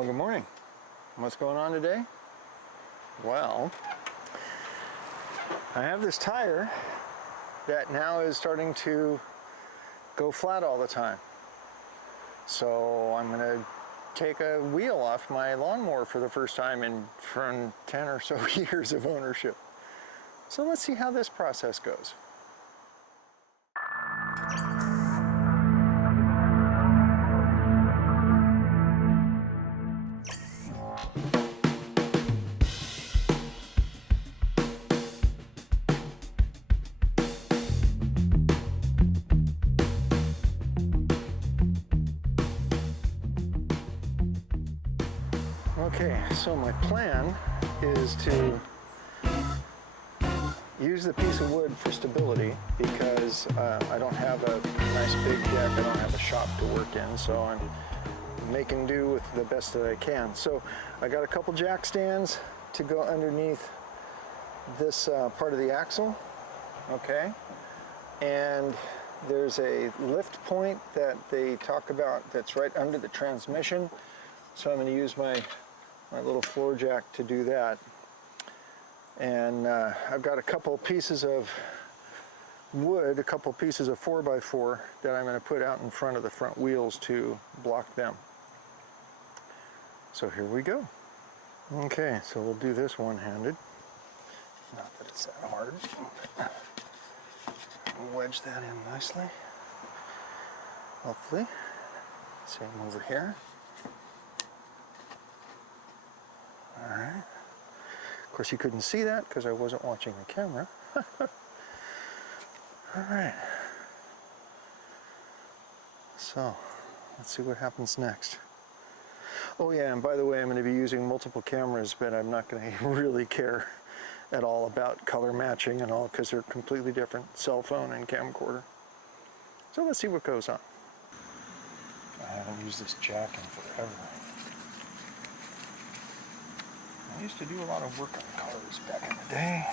Well, good morning. What's going on today? Well, I have this tire that now is starting to go flat all the time. So I'm going to take a wheel off my lawnmower for the first time in from 10 or so years of ownership. So let's see how this process goes. Okay, so my plan is to use the piece of wood for stability because I don't have a nice big deck, I don't have a shop to work in, so I'm making do with the best that I can. So I got a couple jack stands to go underneath this part of the axle, okay? And there's a lift point that they talk about that's right under the transmission, so I'm going to use my little floor jack to do that. And I've got a couple pieces of wood, a couple pieces of 4x4 that I'm going to put out in front of the front wheels to block them. So here we go. Okay, so we'll do this one-handed. Not that it's that hard. Wedge that in nicely. Hopefully. Same over here. Alright. Of course you couldn't see that because I wasn't watching the camera. Alright. So, let's see what happens next. Oh yeah, and by the way, I'm going to be using multiple cameras, but I'm not going to really care at all about color matching and all because they're completely different, cell phone and camcorder. So let's see what goes on. I haven't used this jack in forever. I used to do a lot of work on colors back in the day.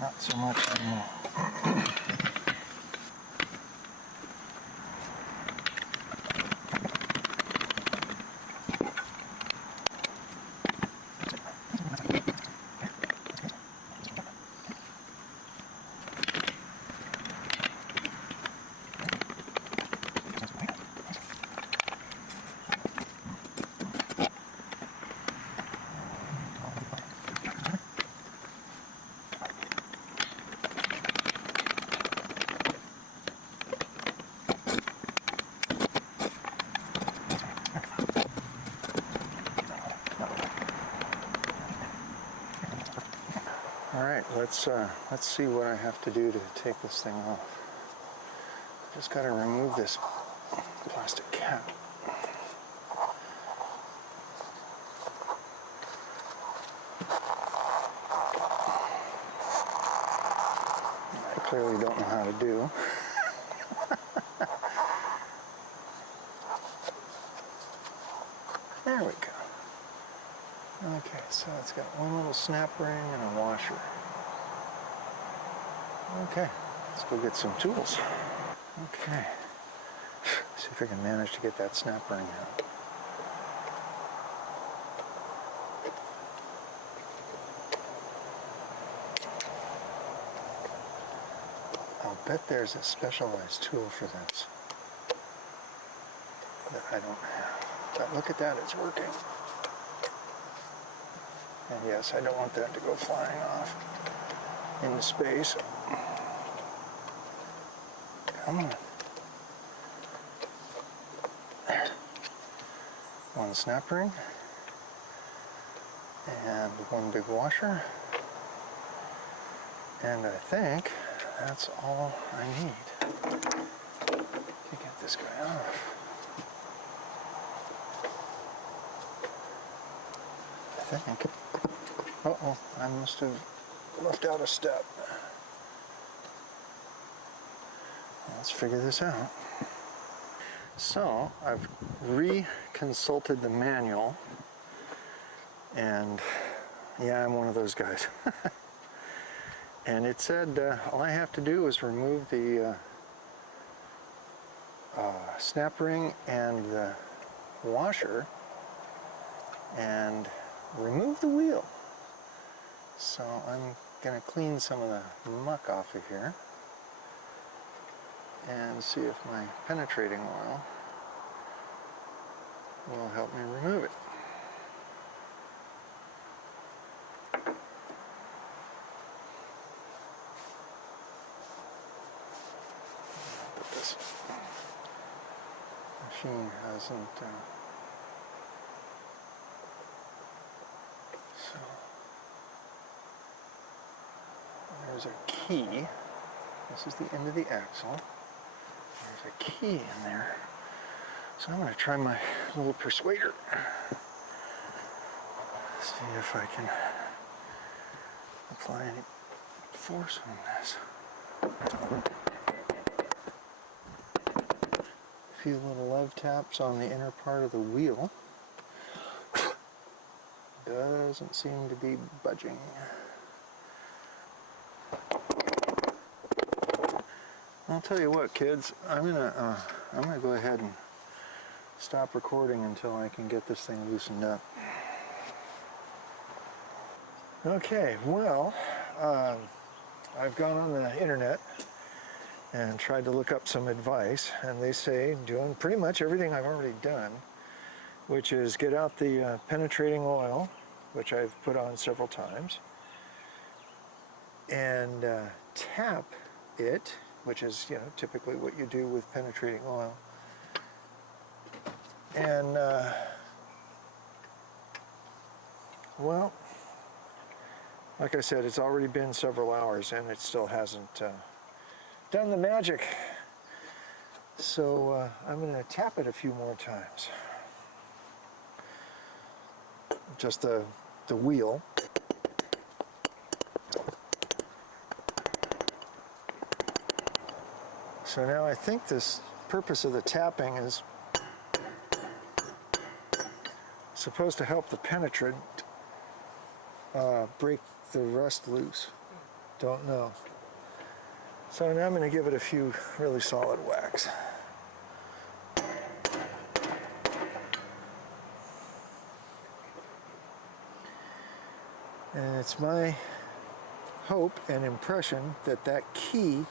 Not so much anymore. Alright, let's see what I have to do to take this thing off. Just got to remove this plastic cap. I clearly don't know how to do. There we go. Okay, so it's got one little snap ring and a washer. Okay, let's go get some tools. Okay, see if I can manage to get that snap ring out. I'll bet there's a specialized tool for this that I don't have. But look at that, it's working. And yes, I don't want that to go flying off into space. Come on. There. One snap ring. And one big washer. And I think that's all I need to get this guy off. I think. Uh-oh, I must have left out a step. Let's figure this out. So, I've reconsulted the manual, and yeah, I'm one of those guys. And it said all I have to do is remove the snap ring and the washer, and remove the wheel. So I'm going to clean some of the muck off of here and see if my penetrating oil will help me remove it. But this machine hasn't so there's a key. This is the end of the axle. There's a key in there. So I'm going to try my little persuader. See if I can apply any force on this. A few little love taps on the inner part of the wheel. Doesn't seem to be budging. I'll tell you what, kids, I'm gonna go ahead and stop recording until I can get this thing loosened up. Okay, well, I've gone on the internet and tried to look up some advice, and they say doing pretty much everything I've already done, which is get out the penetrating oil, which I've put on several times, and tap it, which is, typically what you do with penetrating oil. And, well, like I said, it's already been several hours and it still hasn't done the magic. So I'm going to tap it a few more times. Just the wheel. So now I think this purpose of the tapping is supposed to help the penetrant break the rust loose. Don't know. So now I'm going to give it a few really solid whacks. And it's my hope and impression that that key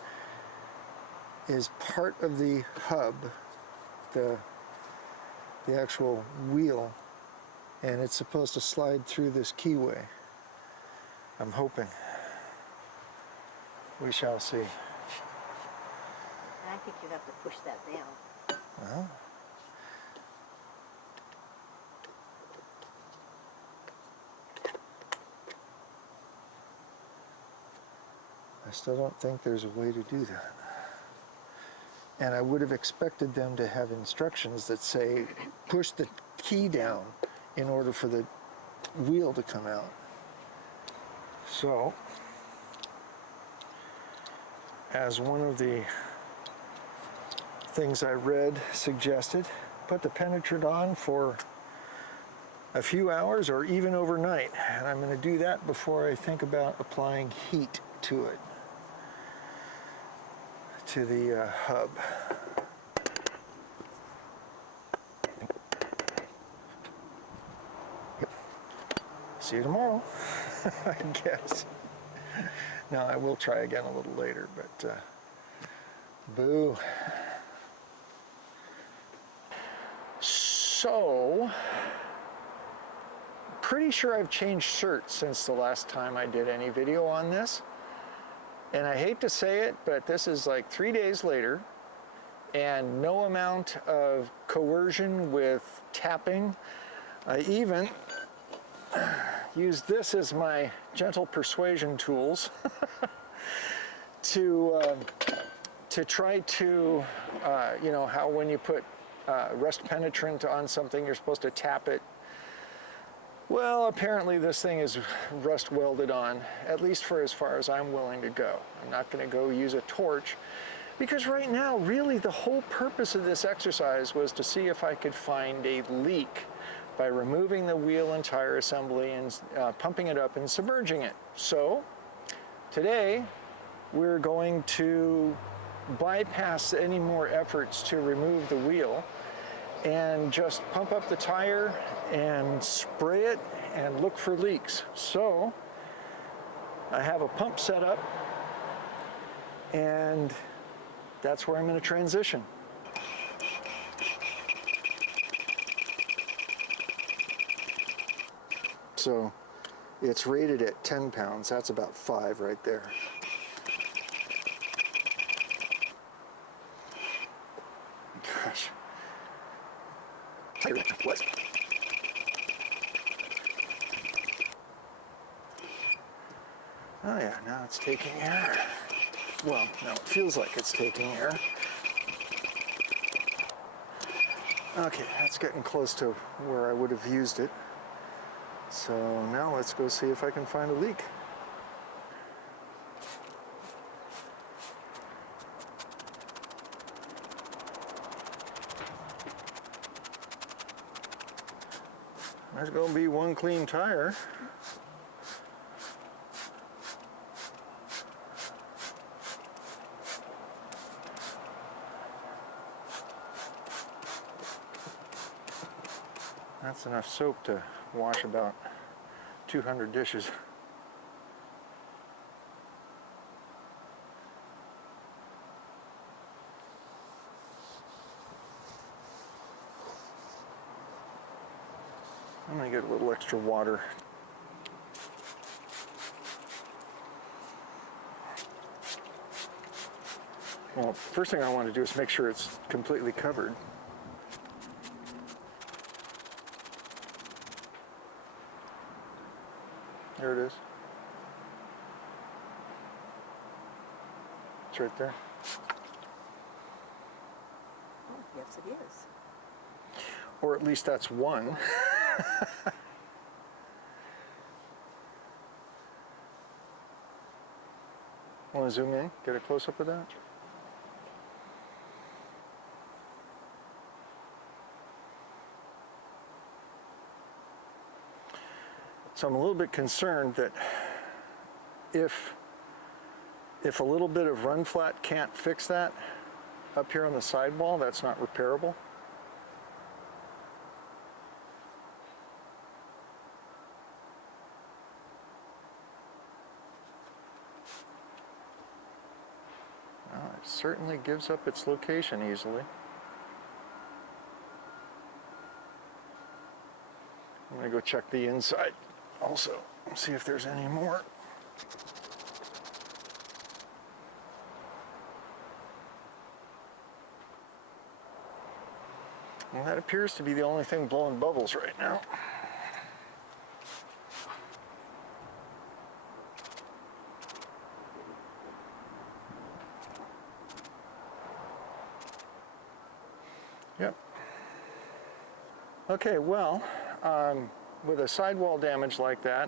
is part of the hub, the actual wheel, and it's supposed to slide through this keyway. I'm hoping. We shall see. I think you have to push that down. Well, I still don't think there's a way to do that. And I would have expected them to have instructions that say, push the key down in order for the wheel to come out. So, as one of the things I read suggested, put the penetrant on for a few hours or even overnight. And I'm going to do that before I think about applying heat to it, to the hub. Yep. See you tomorrow, I guess. No, I will try again a little later, but boo. So, pretty sure I've changed shirts since the last time I did any video on this. And I hate to say it, but this is like 3 days later, and no amount of coercion with tapping. I even used this as my gentle persuasion tools to try to, you know, how when you put rust penetrant on something, you're supposed to tap it. Well, apparently this thing is rust welded on, at least for as far as I'm willing to go. I'm not going to go use a torch, because right now, really the whole purpose of this exercise was to see if I could find a leak by removing the wheel and tire assembly and pumping it up and submerging it. So today we're going to bypass any more efforts to remove the wheel and just pump up the tire and spray it and look for leaks. So I have a pump set up, and that's where I'm going to transition. So it's rated at 10 pounds. That's about 5 right there. Gosh. What? Oh yeah, now it's taking air. Well, no, it feels like it's taking air. Okay, that's getting close to where I would have used it. So now let's go see if I can find a leak. There's going to be one clean tire. That's enough soap to wash about 200 dishes. I'm going to get a little extra water. Well, first thing I want to do is make sure it's completely covered. There it is. It's right there. Oh, yes, it is. Or at least that's one. Want to zoom in? Get a close-up of that? So I'm a little bit concerned that if a little bit of run flat can't fix that up here on the sidewall, that's not repairable. Well, it certainly gives up its location easily. I'm going to go check the inside also, see if there's any more. Well, that appears to be the only thing blowing bubbles right now. Yep. Okay, well, with a sidewall damage like that,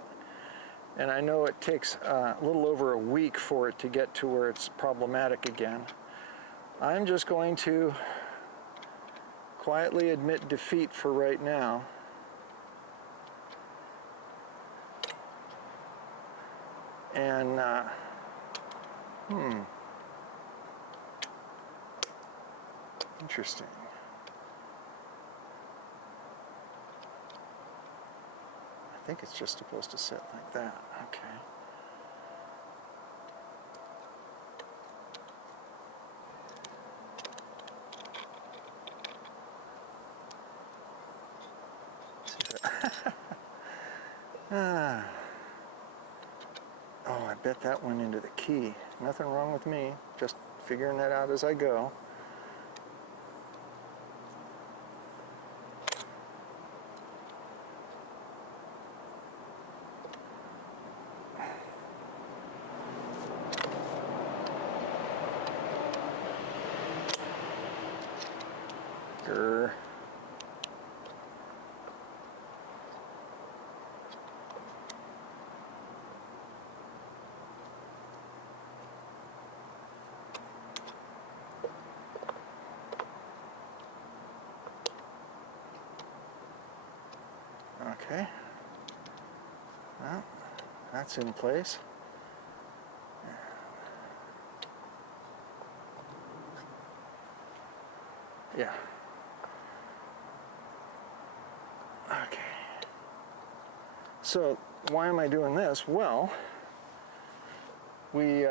and I know it takes a little over a week for it to get to where it's problematic again, I'm just going to quietly admit defeat for right now. And, interesting. I think it's just supposed to sit like that. Okay. Ah. Oh, I bet that went into the key. Nothing wrong with me. Just figuring that out as I go. Grr. Okay. Well, that's in place. Yeah. Okay. So why am I doing this? Well, we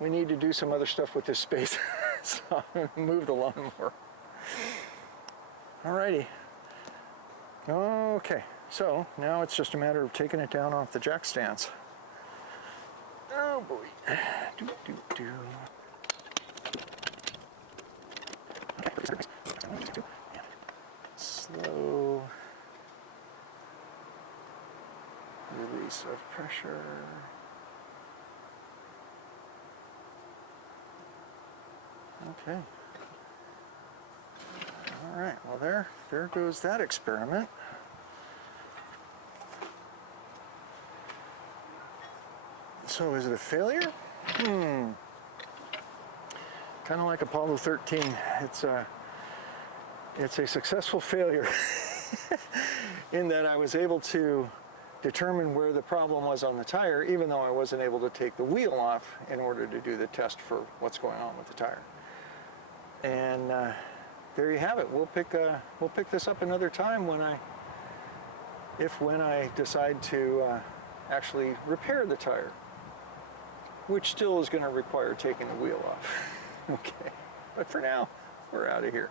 need to do some other stuff with this space. So I'm going to move the lawnmower. Alrighty. Okay, so now it's just a matter of taking it down off the jack stands. Oh boy. Do, do, do. Slow release of pressure. Okay. All right, well there goes that experiment. So is it a failure? Kind of like Apollo 13. It's a successful failure in that I was able to determine where the problem was on the tire, even though I wasn't able to take the wheel off in order to do the test for what's going on with the tire. And there you have it. We'll pick this up another time when I decide to actually repair the tire, which still is going to require taking the wheel off. Okay, but for now, we're out of here.